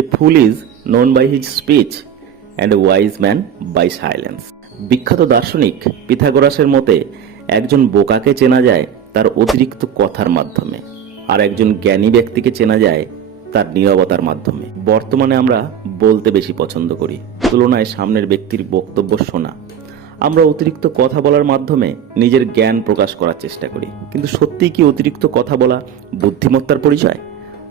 A fool is known by his speech and a wise man by silence. বিখ্যাত দার্শনিক পিথাগোরাসের মতে একজন বোকাকে চেনা যায় তার অতিরিক্ত কথার মাধ্যমে, আর একজন জ্ঞানী ব্যক্তিকে চেনা যায় তার নীরবতার মাধ্যমে। বর্তমানে আমরা বলতে বেশি পছন্দ করি তুলনায় সামনের ব্যক্তির বক্তব্য শোনা। আমরা অতিরিক্ত কথা বলার মাধ্যমে নিজের জ্ঞান প্রকাশ করার চেষ্টা করি, কিন্তু সত্যিই কি অতিরিক্ত কথা বলা বুদ্ধিমত্তার পরিচয়,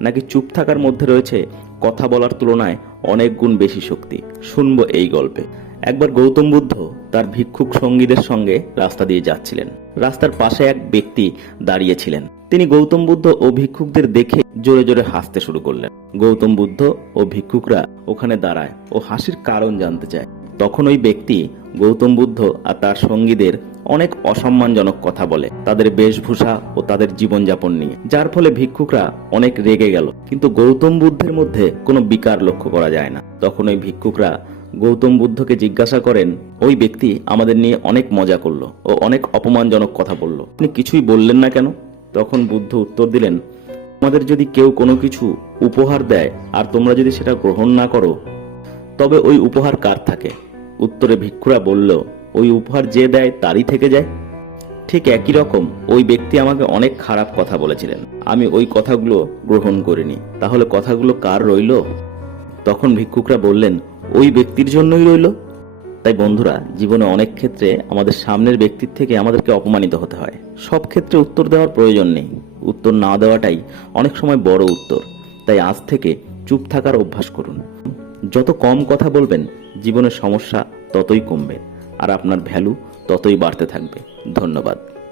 নাকি চুপ থাকার মধ্যে রয়েছে কথা বলার তুলনায় অনেক গুণ বেশি শক্তি? শুনবো এই গল্পে। একবার গৌতম বুদ্ধ তার ভিক্ষুক সঙ্গীদের সঙ্গে রাস্তা দিয়ে যাচ্ছিলেন। রাস্তার পাশে এক ব্যক্তি দাঁড়িয়েছিলেন। তিনি গৌতম বুদ্ধ ও ভিক্ষুকদের দেখে জোরে জোরে হাসতে শুরু করলেন। গৌতম বুদ্ধ ও ভিক্ষুকরা ওখানে দাঁড়ায় ও হাসির কারণ জানতে চায়। তখন ওই ব্যক্তি গৌতম বুদ্ধ আর তার সঙ্গীদের অনেক অসম্মানজনক কথা বলে তাদের বেশভূষা ও তাদের জীবনযাপন নিয়ে, যার ফলে ভিক্ষুকরা অনেক রেগে গেল। কিন্তু গৌতম বুদ্ধের মধ্যে কোনো বিকার লক্ষ্য করা যায় না। তখন ওই ভিক্ষুকরা গৌতম বুদ্ধকে জিজ্ঞাসা করেন, ওই ব্যক্তি আমাদের নিয়ে অনেক মজা করলো ও অনেক অপমানজনক কথা বলল, আপনি কিছুই বললেন না কেন? তখন বুদ্ধ উত্তর দিলেন, তোমাদের যদি কেউ কোনো কিছু উপহার দেয় আর তোমরা যদি সেটা গ্রহণ না করো, তবে ওই উপহার কার থাকে? উত্তরে ভিক্ষুরা বলল, ওই উপহার যে দেয় তারই থেকে যায়। ঠিক একই রকম ওই ব্যক্তি আমাকে অনেক খারাপ কথা বলেছিলেন, আমি ওই কথাগুলো গ্রহণ করিনি, তাহলে কথাগুলো কার রইল? তখন ভিক্ষুকরা বললেন, ওই ব্যক্তির জন্যই রইল। তাই বন্ধুরা, জীবনে অনেক ক্ষেত্রে আমাদের সামনের ব্যক্তির থেকে আমাদেরকে অপমানিত হতে হয়। সব ক্ষেত্রে উত্তর দেওয়ার প্রয়োজন নেই, উত্তর না দেওয়াটাই অনেক সময় বড় উত্তর। তাই আজ থেকে চুপ থাকার অভ্যাস করুন। যত কম কথা বলবেন জীবনের সমস্যা ততই কমবে আর আপনার ভ্যালু ততই বাড়তে থাকবে। ধন্যবাদ।